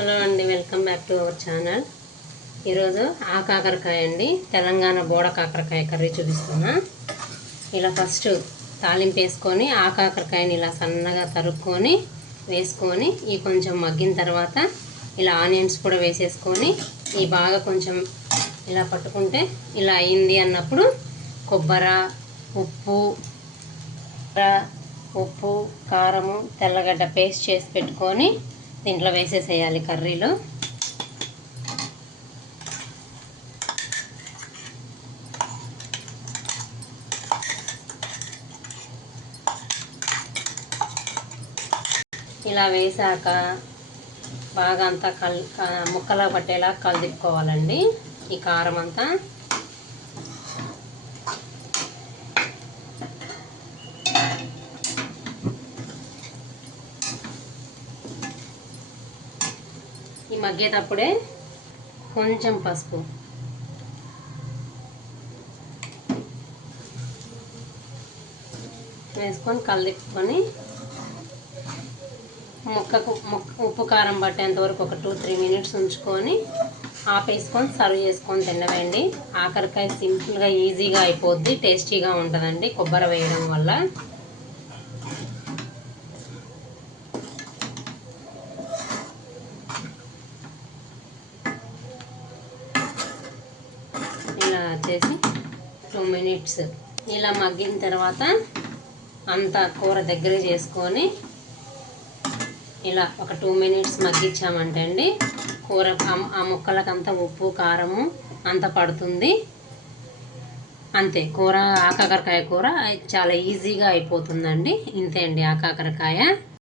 Hello అండి welcome back to our channel. ఈరోజు ఆ కాకరకాయ అండి తెలంగాణ బోడ కాకరకాయ కర్రీ చూపిస్తున్నా. ఇలా ఫస్ట్ తాలింపు వేసుకొని ఆ కాకరకాయని ఇలా సన్నగా తరుక్కొని వేసుకొని ఈ కొంచెం మగ్గిన తర్వాత ఇలా ఆనియన్స్ కూడా వేసేసుకొని ఈ బాగా కొంచెం ఇలా పట్టుకుంటే ఇలా అయింది అన్నప్పుడు కొబ్బరి ఉప్పు ఉప్పు కారము తెల్లగడ్డ పేస్ట్ చేసి పెట్టుకొని దీంట్లో వేసేసేయాలి కర్రీలో. ఇలా వేసాక బాగా అంతా కల్ ముక్కలా పట్టేలా కలిదిప్పుకోవాలండి ఈ కారం అంతా. ఈ మగ్గేటప్పుడే కొంచెం పసుపు. వేసుకొని కలిపుకొని ముక్కకు ముక్క ఉప్పు కారం పట్టేంత వరకు ఒక టూ త్రీ మినిట్స్ ఉంచుకొని ఆపేసుకొని సర్వ్ చేసుకొని తినవేయండి. ఆఖరికాయ సింపుల్గా ఈజీగా అయిపోద్ది టేస్టీగా ఉంటుందండి కొబ్బరి వేయడం వల్ల. వచ్చేసి టూ మినిట్స్ ఇలా మగ్గిన తర్వాత అంతా కూర దగ్గర చేసుకొని ఇలా ఒక టూ మినిట్స్ మగ్గించామంటే అండి కూర ఆ- ఆ ముక్కలకంతా ఉప్పు కారము అంత పడుతుంది. అంతే కూర ఆకాకరకాయ కూర చాలా ఈజీగా అయిపోతుందండి. ఇంతే అండి ఆకాకరకాయ